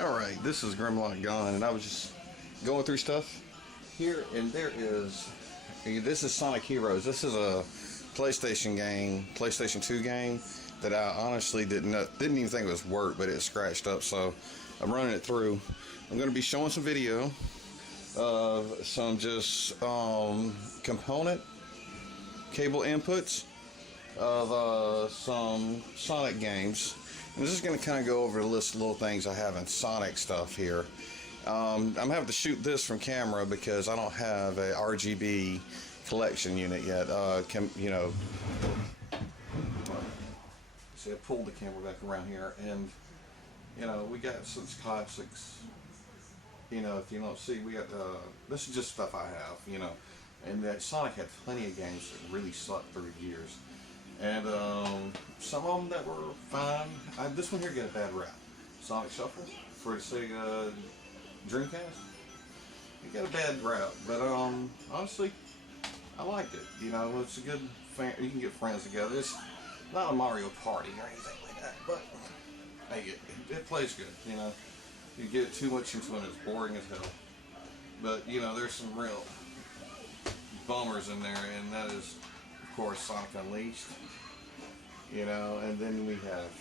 Alright, this is Grimlock Gone, and I was just going through stuff here, and there is, this is Sonic Heroes. This is a PlayStation game, PlayStation 2 game, that I honestly didn't even think it was work, but it scratched up, so I'm running it through. I'm going to be showing some video of some just component cable inputs of some Sonic games. I'm just going to kind of go over the list of little things I have in Sonic stuff here. I'm having to shoot this from camera because I don't have a RGB collection unit yet. See, I pulled the camera back around here, and we got some classics. If you don't see, we got this is just stuff I have. And that Sonic had plenty of games that really sucked through the years. And some of them that were fine. This one here got a bad rap. Sonic Shuffle for the Sega Dreamcast. It got a bad rap, but honestly, I liked it. It's a good fan. You can get friends together. It's not a Mario Party or anything like that, but hey, it plays good. You get too much into it, it's boring as hell. But there's some real bummers in there, and that is, of course, Sonic Unleashed. And then we have,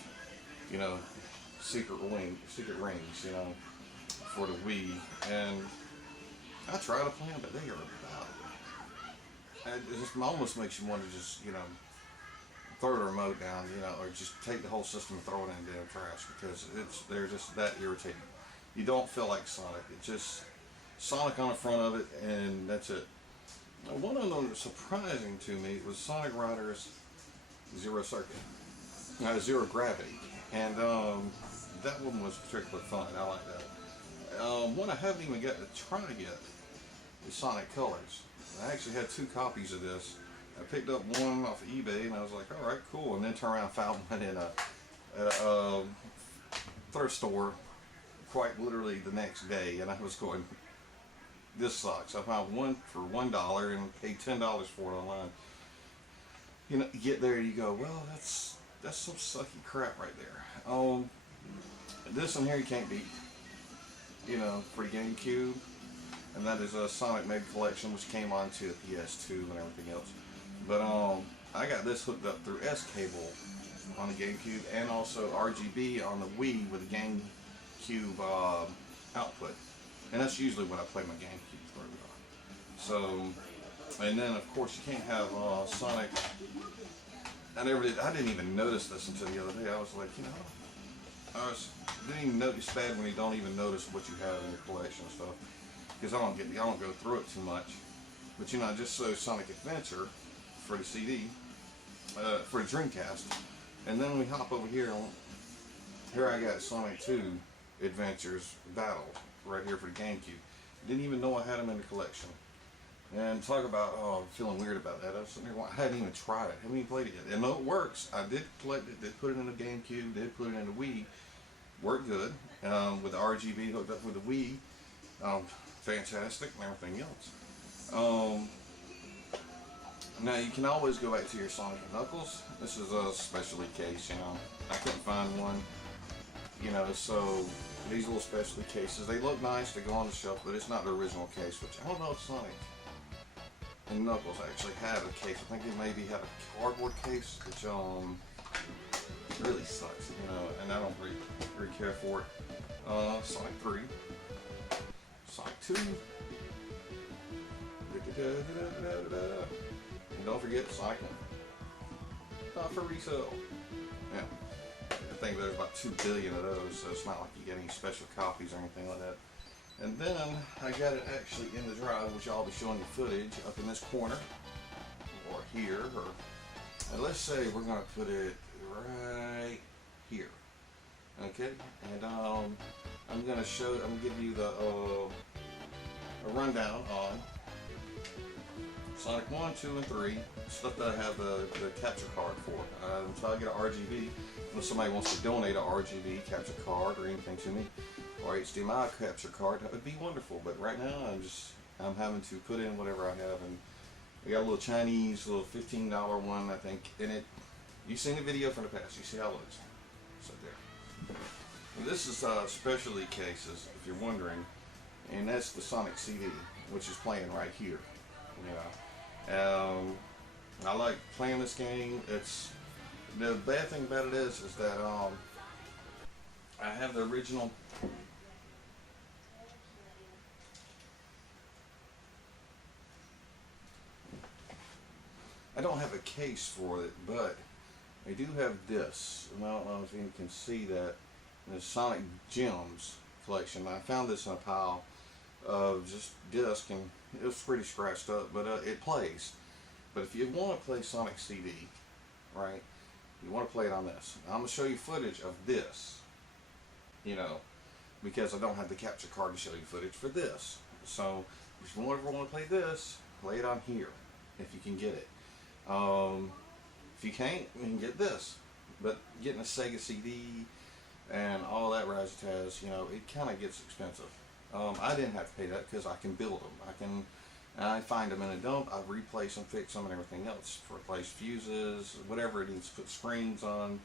Secret Rings, for the Wii. And I try to play them, but they are about. It just almost makes you want to just, throw the remote down, or just take the whole system and throw it in the damn trash, because they're just that irritating. You don't feel like Sonic. It's just Sonic on the front of it, and that's it. One of them surprising to me was Sonic Riders Zero Gravity, and that one was particularly fun. I like that. One I haven't even got to try yet is Sonic Colors. I actually had 2 copies of this. I picked up one off of eBay, and I was like, all right, cool, and then turned around and found one at a thrift store quite literally the next day, and I was going, this sucks. I found one for $1 and paid $10 for it online. You get there, you go, well, that's some sucky crap right there. This one here you can't beat. For the GameCube, and that is a Sonic Mega Collection, which came onto the PS2 and everything else. But I got this hooked up through S-Cable on the GameCube, and also RGB on the Wii with the GameCube output. And that's usually what I play my GameCube through. So, and then of course you can't have Sonic. I didn't even notice this until the other day. I was like, didn't even notice bad when you don't even notice what you have in your collection and stuff. Because I don't go through it too much. But just so Sonic Adventure for the CD, for the Dreamcast. And then we hop over here. Here I got Sonic 2 Adventures Battle right here for the GameCube. Didn't even know I had them in the collection. And talk about feeling weird about that. I hadn't even tried it. Haven't even played it yet. And no, it works. I did collect it. Did put it in the GameCube. Did put it in the Wii. Worked good with the RGB hooked up with the Wii. Fantastic and everything else. Now you can always go back to your Sonic and Knuckles. This is a specialty case. I couldn't find one. So these little specialty cases, they look nice, they go on the shelf, but it's not the original case, which I don't know if Sonic and Knuckles actually have a case. I think they maybe have a cardboard case, which really sucks, and I don't really care for it. Sonic 3, Sonic 2, and don't forget Sonic 1. Not for resale. Yeah. I think there's about 2 billion of those, so it's not like you get any special copies or anything like that. And then I got it actually in the drive, which I'll be showing you footage up in this corner, or here, and let's say we're going to put it right here. Okay, and I'm going to give you a rundown on Sonic 1, 2, and 3, stuff that I have the capture card for. Until I get an RGB, if somebody wants to donate an RGB capture card or anything to me, or HDMI capture card, that would be wonderful. But right now, I'm having to put in whatever I have, and we got a little Chinese, little $15 one, I think, in it. You've seen the video from the past. You see how it looks. So there. This is specialty cases, if you're wondering, and that's the Sonic CD, which is playing right here. I like playing this game. It's the bad thing about it is that I have the original. I don't have a case for it, but I do have this. And I don't know if you can see that. The Sonic Gems collection. I found this in a pile of just disc, and it was pretty scratched up, but it plays. But if you want to play Sonic CD, right, you want to play it on this. Now, I'm going to show you footage of this, you know, because I don't have the capture card to show you footage for this. So if you ever want to play this, play it on here, if you can get it. If you can't, you can get this. But getting a Sega CD and all that razzmatazz, you know, it kind of gets expensive. I didn't have to pay that because I can build them. I find them in a dump, I replace them, fix them, and everything else. Replace fuses, whatever it needs to put screens on.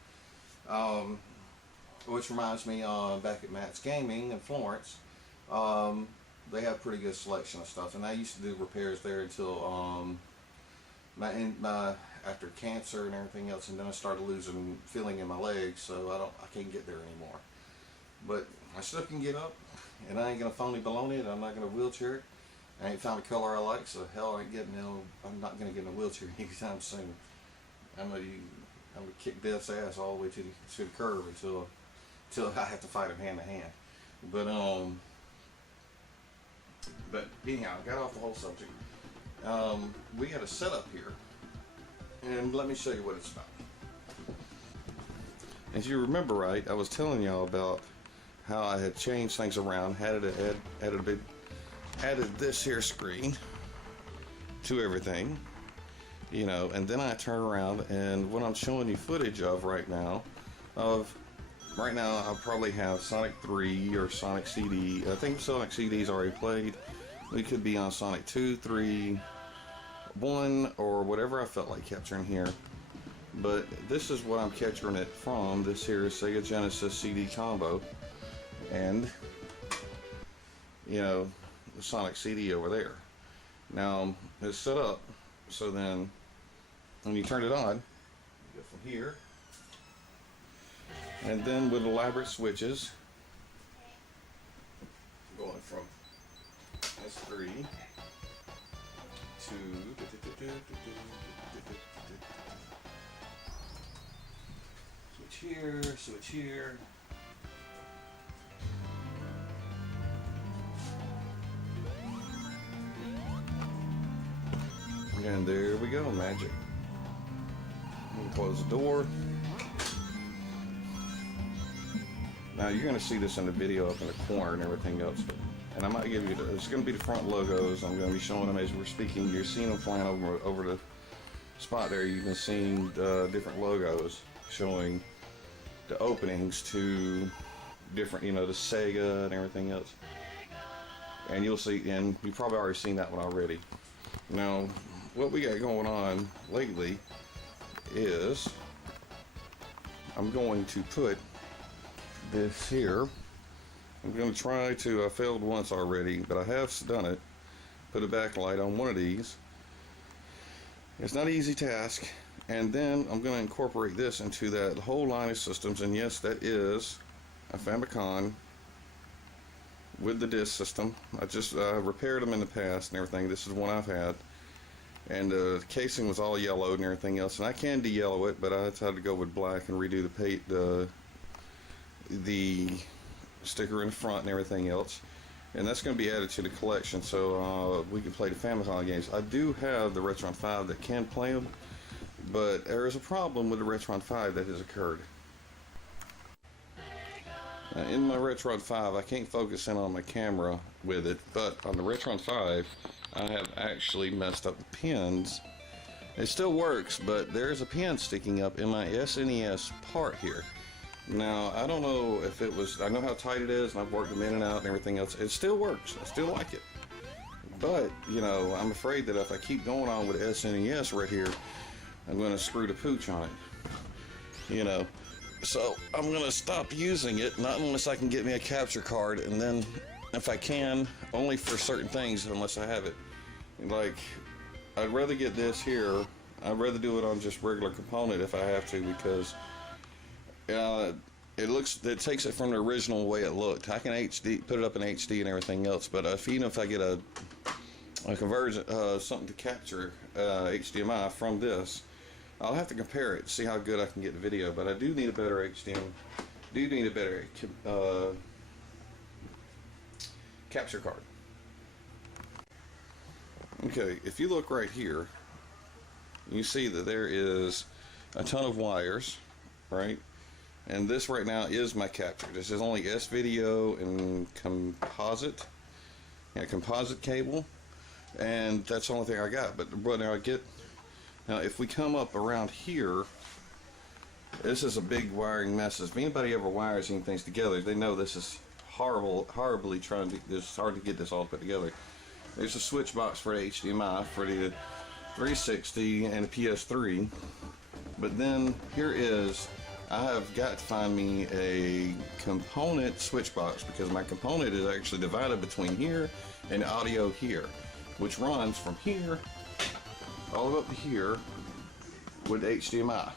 Which reminds me, back at Matt's Gaming in Florence, they have pretty good selection of stuff. And I used to do repairs there until after cancer and everything else, and then I started losing feeling in my legs, so I can't get there anymore. But I still can get up, and I ain't gonna phony baloney it. I'm not gonna wheelchair it. I ain't found a color I like, so hell, I'm not gonna get in a wheelchair anytime soon. I'm gonna kick death's ass all the way to the curb until I have to fight him hand to hand. But anyhow, I got off the whole subject. We got a setup here, and let me show you what it's about. As you remember, right, I was telling y'all about how I had changed things around, added this here screen to everything, you know, and then I turn around, and what I'm showing you footage of right now, I probably have Sonic 3 or Sonic CD. I think Sonic CD's already played. We could be on Sonic 2, 3, 1, or whatever I felt like capturing here. But this is what I'm capturing it from. This here is Sega Genesis CD combo. And, you know, the Sonic CD over there. Now, it's set up so then when you turn it on, you go from here, and then with elaborate switches, going from S3 to switch here. And there we go, magic. You can close the door. Now you're going to see this in the video up in the corner and everything else. And I might give you, it's going to be the front logos. I'm going to be showing them as we're speaking. You're seeing them flying over the spot there. You've been seeing different logos showing the openings to different, you know, the Sega and everything else. And you'll see, and you've probably already seen that one already. Now, what we got going on lately is I'm going to put this here. I'm going to try to, I failed once already, but I have done it. Put a backlight on one of these. It's not an easy task. And then I'm going to incorporate this into that whole line of systems. And yes, that is a Famicom with the disc system. I just repaired them in the past and everything. This is one I've had. And the casing was all yellowed and everything else. And I can de-yellow it, but I had to go with black and redo the sticker in the front and everything else. And that's going to be added to the collection, so we can play the Famicom games. I do have the Retron 5 that can play them, but there is a problem with the Retron 5 that has occurred. Now, in my Retron 5, I can't focus in on my camera with it, but on the Retron 5, I have actually messed up the pins. It still works, but there's a pin sticking up in my SNES part here. Now, I don't know if it was, I know how tight it is, and I've worked them in and out and everything else. It still works. I still like it. But, you know, I'm afraid that if I keep going on with SNES right here, I'm going to screw the pooch on it. You know, So I'm gonna stop using it, not unless I can get me a capture card, and then if I can, only for certain things, unless I have it. Like, I'd rather get this here. I'd rather do it on just regular component if I have to, because it takes it from the original way it looked. I can HD, put it up in HD and everything else, but even if I get a conversion, something to capture HDMI from this, I'll have to compare it, see how good I can get the video. But I do need a better capture card. Okay, if you look right here, you see that there is a ton of wires, right? And this right now is my capture. This is only S-video and composite cable, and that's the only thing I got. But now if we come up around here, this is a big wiring mess. If anybody ever wires anything together, they know this is horribly it's hard to get this all put together. There's a switch box for the HDMI for the 360 and the PS3, but then here is, I have got to find me a component switch box, because my component is actually divided between here and the audio here, which runs from here all the way up to here with HDMI,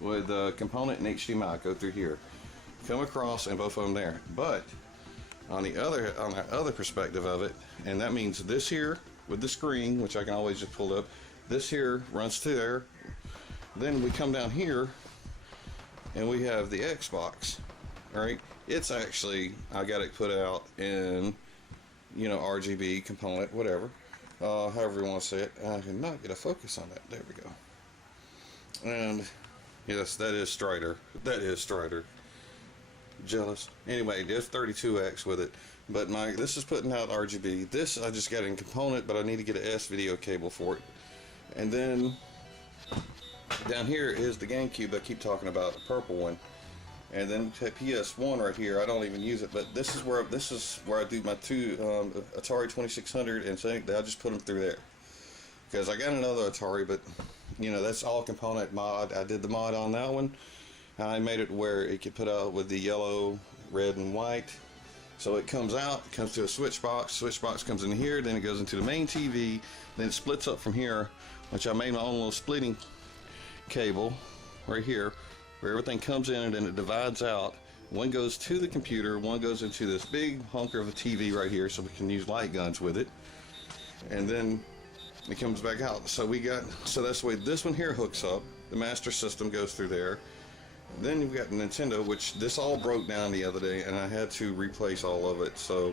with the component and HDMI go through here, come across, and both of them there. But on the other perspective of it, and that means this here with the screen, which I can always just pull up, this here runs to there. Then we come down here and we have the Xbox, right? It's actually, I got it put out in, RGB component, whatever, however you want to say it. I cannot get a focus on that. There we go. And yes, that is Strider. Jealous. Anyway, there's 32X with it, but this is putting out RGB. This I just got in component, but I need to get an S-video cable for it. And then down here is the GameCube I keep talking about, the purple one. And then PS1 right here, I don't even use it, but this is where I do my two Atari 2600, and so I just put them through there, because I got another Atari, but that's all component mod. I did the mod on that one. I made it where it could put out with the yellow, red, and white. So it comes to a switch box. Switch box comes in here, then it goes into the main TV, then it splits up from here, which I made my own little splitting cable right here, where everything comes in and then it divides out. One goes to the computer, one goes into this big hunker of a TV right here, so we can use light guns with it. And then it comes back out. So that's the way this one here hooks up. The Master System goes through there. Then you've got Nintendo, which this all broke down the other day, and I had to replace all of it. So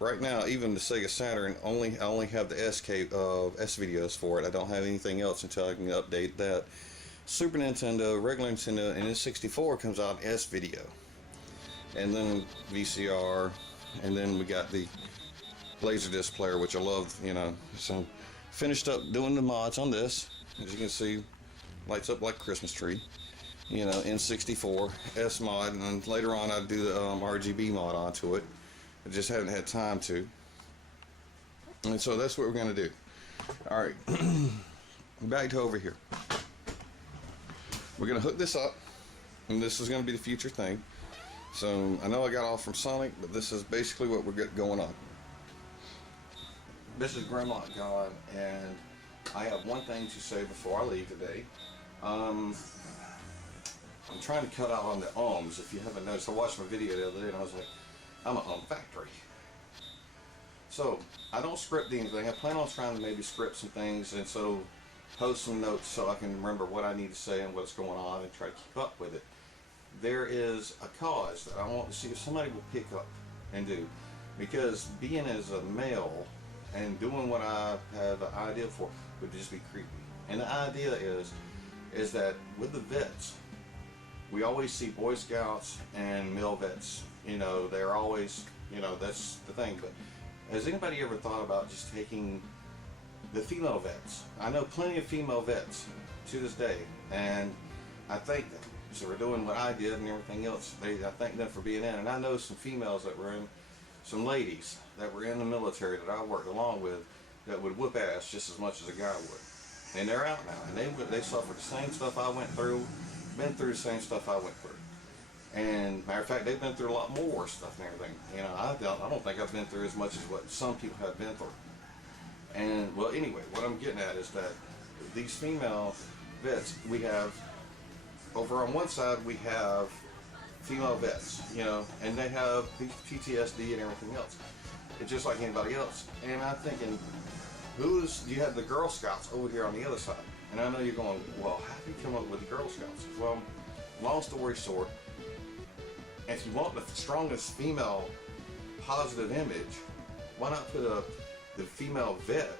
right now, even the Sega Saturn, I only have the S-videos for it. I don't have anything else until I can update that. Super Nintendo, regular Nintendo, and N64 comes out S-video, and then VCR, and then we got the Laserdisc player, which I love. So finished up doing the mods on this. As you can see, lights up like a Christmas tree. N64 S mod, and then later on I'd do the RGB mod onto it. I just haven't had time to. And so that's what we're going to do. Alright, back to over here. We're going to hook this up, and this is going to be the future thing. So I know I got off from Sonic, but this is basically what we're going on. This is Grimlock God, and I have one thing to say before I leave today. I'm trying to cut out on the ums. If you haven't noticed, I watched my video the other day and I was like, I'm a factory. So I don't script anything. I plan on trying to maybe script some things, and so post some notes so I can remember what I need to say and what's going on, and try to keep up with it. There is a cause that I want to see if somebody will pick up and do, because being as a male and doing what I have an idea for would just be creepy. And the idea is that with the vets, we always see Boy Scouts and male vets. They're always, that's the thing. But has anybody ever thought about just taking the female vets? I know plenty of female vets to this day, and I thank them. So we're doing what I did and everything else. I thank them for being in. And I know some females that were in, some ladies that were in the military that I worked along with, that would whoop ass just as much as a guy would. And they're out now, and they suffered the same stuff I went through been through the same stuff I went through. And matter of fact, they've been through a lot more stuff and everything. You know, I don't think I've been through as much as what some people have been through. And well, anyway, what I'm getting at is that these female vets, we have over on one side we have female vets, you know, and they have PTSD and everything else. It's just like anybody else. And I'm thinking, you have the Girl Scouts over here on the other side. And I know you're going, well, how do you come up with the Girl Scouts? Well, long story short, if you want the strongest female positive image, why not put the female vet,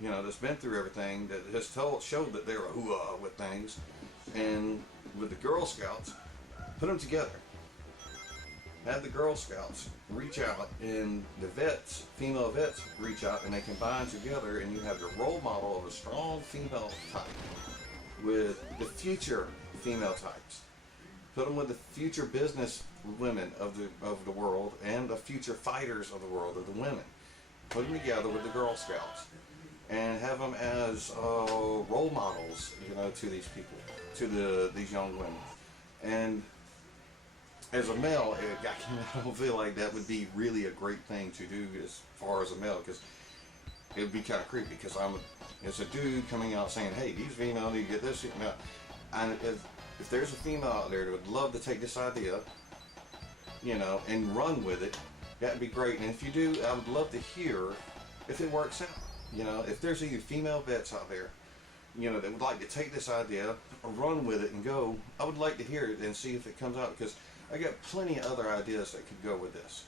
you know, that's been through everything, that has showed that they're a hoo-ah with things, and with the Girl Scouts, put them together. Have the Girl Scouts reach out, and the vets, female vets, reach out, and they combine together, and you have the role model of a strong female type with the future female types. Put them with the future business women of the world and the future fighters of the world, of the women. Put them together with the Girl Scouts and have them as role models, you know, to these people, to these young women. And as a male, I don't feel like that would be really a great thing to do as far as a male, because it would be kind of creepy, because it's a dude coming out saying, hey, these females need to get this. Now, and if there's a female out there that would love to take this idea, you know, and run with it, that'd be great. And if you do, I would love to hear if it works out. You know, if there's any female vets out there, you know, that would like to take this idea, or run with it and go, I would like to hear it and see if it comes out, because I got plenty of other ideas that could go with this.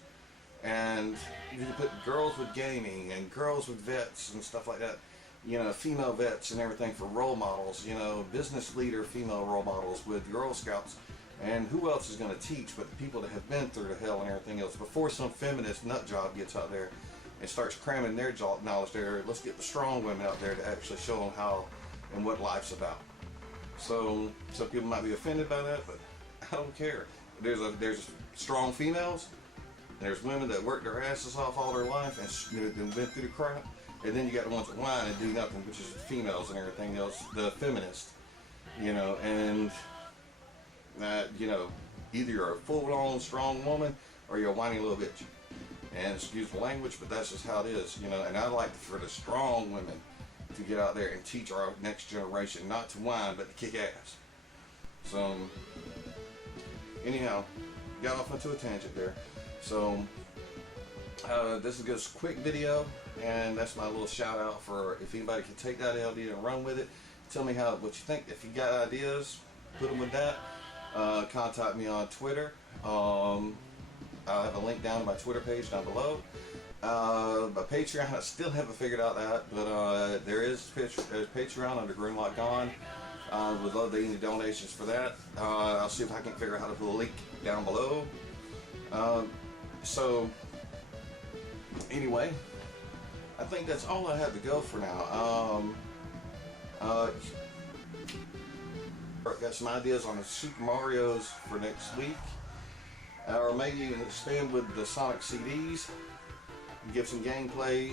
And you can put girls with gaming and girls with vets and stuff like that. You know, female vets and everything for role models, you know, business leader female role models with Girl Scouts. And who else is going to teach but the people that have been through the hell and everything else, before some feminist nut job gets out there and starts cramming their knowledge there. Let's get the strong women out there to actually show them how and what life's about. So some people might be offended by that, but I don't care. There's strong females, and there's women that work their asses off all their life and been through the crap. And then you got the ones that whine and do nothing, which is the females and everything else, the feminists, you know. And you know, either you're a full-on strong woman or you're a whiny little bitch. And excuse the language, but that's just how it is, you know. And I like for the strong women to get out there and teach our next generation not to whine, but to kick ass. So anyhow, got off into a tangent there. So this is just a quick video, and that's my little shout out for if anybody can take that idea and run with it. Tell me what you think. If you got ideas, put them with that. Contact me on Twitter. I'll have a link down to my Twitter page down below. My Patreon, I still haven't figured out that, but there is Patreon under Grimlock Gone. Would love any donations for that. I'll see if I can figure out how to put a link down below. So anyway, I think that's all I have to go for now. Got some ideas on the Super Marios for next week, or maybe even expand with the Sonic CDs, give some gameplay,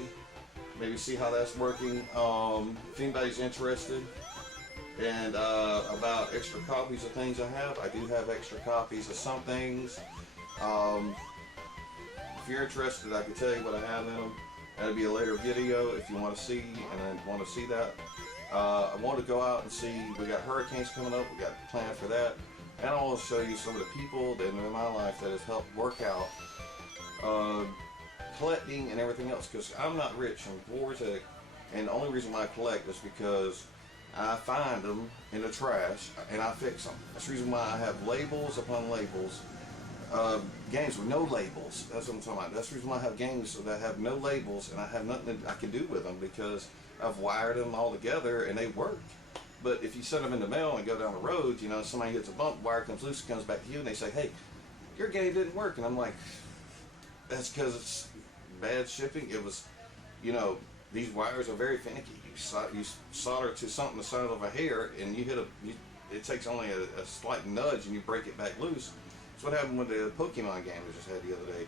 maybe see how that's working. If anybody's interested, and about extra copies of things I do have extra copies of some things. If you're interested, I can tell you what I have in them. That'll be a later video if you want to see that. I want to go out and see, we got hurricanes coming up, we got a plan for that. And I want to show you some of the people that in my life that has helped work out collecting and everything else, because I'm not rich, I'm poor as heck, and the only reason why I collect is because I find them in the trash and I fix them. That's the reason why I have labels upon labels. Games with no labels, that's what I'm talking about. That's the reason why I have games that have no labels and I have nothing that I can do with them, because I've wired them all together and they work. But if you send them in the mail and go down the road, you know, somebody hits a bump, wire comes loose, comes back to you, and they say, hey, your game didn't work. And I'm like, that's because it's bad shipping. It was, you know, these wires are very finicky. You solder to something the size of a hair, and you hit it takes only a slight nudge and you break it back loose. That's what happened with the Pokemon game we just had the other day.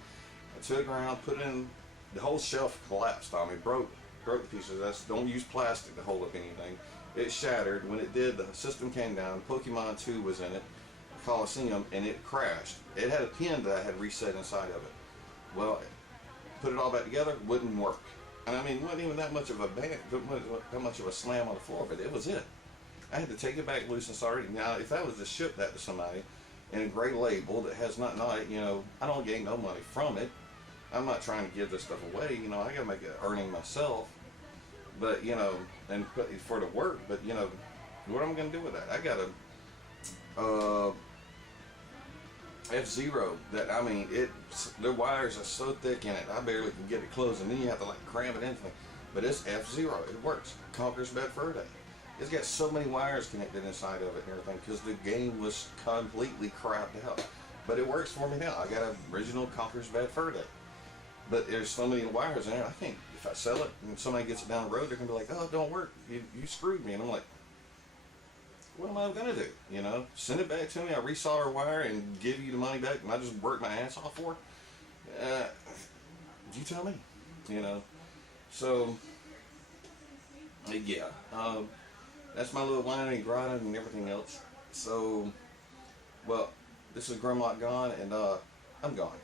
I took it around, put it in, the whole shelf collapsed on me, broke the pieces. Don't use plastic to hold up anything. It shattered. When it did, the system came down. Pokemon 2 was in it. Coliseum, and it crashed. It had a pin that I had reset inside of it. Well, put it all back together, wouldn't work. And I mean, it wasn't even that much of a that much of a slam on the floor, but it was it. I had to take it back loose and start it. Now, if I was to ship that to somebody in a gray label that has nothing on it, you know, I don't gain no money from it. I'm not trying to give this stuff away. You know, I gotta make an earning myself. But you know, and for the work. But you know, what am I gonna do with that? I got a F-Zero that, I mean, the wires are so thick in it, I barely can get it closed, and then you have to like cram it into me. But it's F-Zero. It works. Conquers Bedford. It's got so many wires connected inside of it and everything because the game was completely crapped out. But it works for me now. I got an original Conquer's Bedford. But there's so many wires in there, I can't, if I sell it and somebody gets it down the road, they're going to be like, oh, it don't work. You screwed me. And I'm like, what am I going to do? You know, send it back to me. I resolder wire and give you the money back, and I just work my ass off for it. You tell me. You know, so yeah, that's my little whining and grinding and everything else. So, well, this is Grimlock Gone, and I'm gone.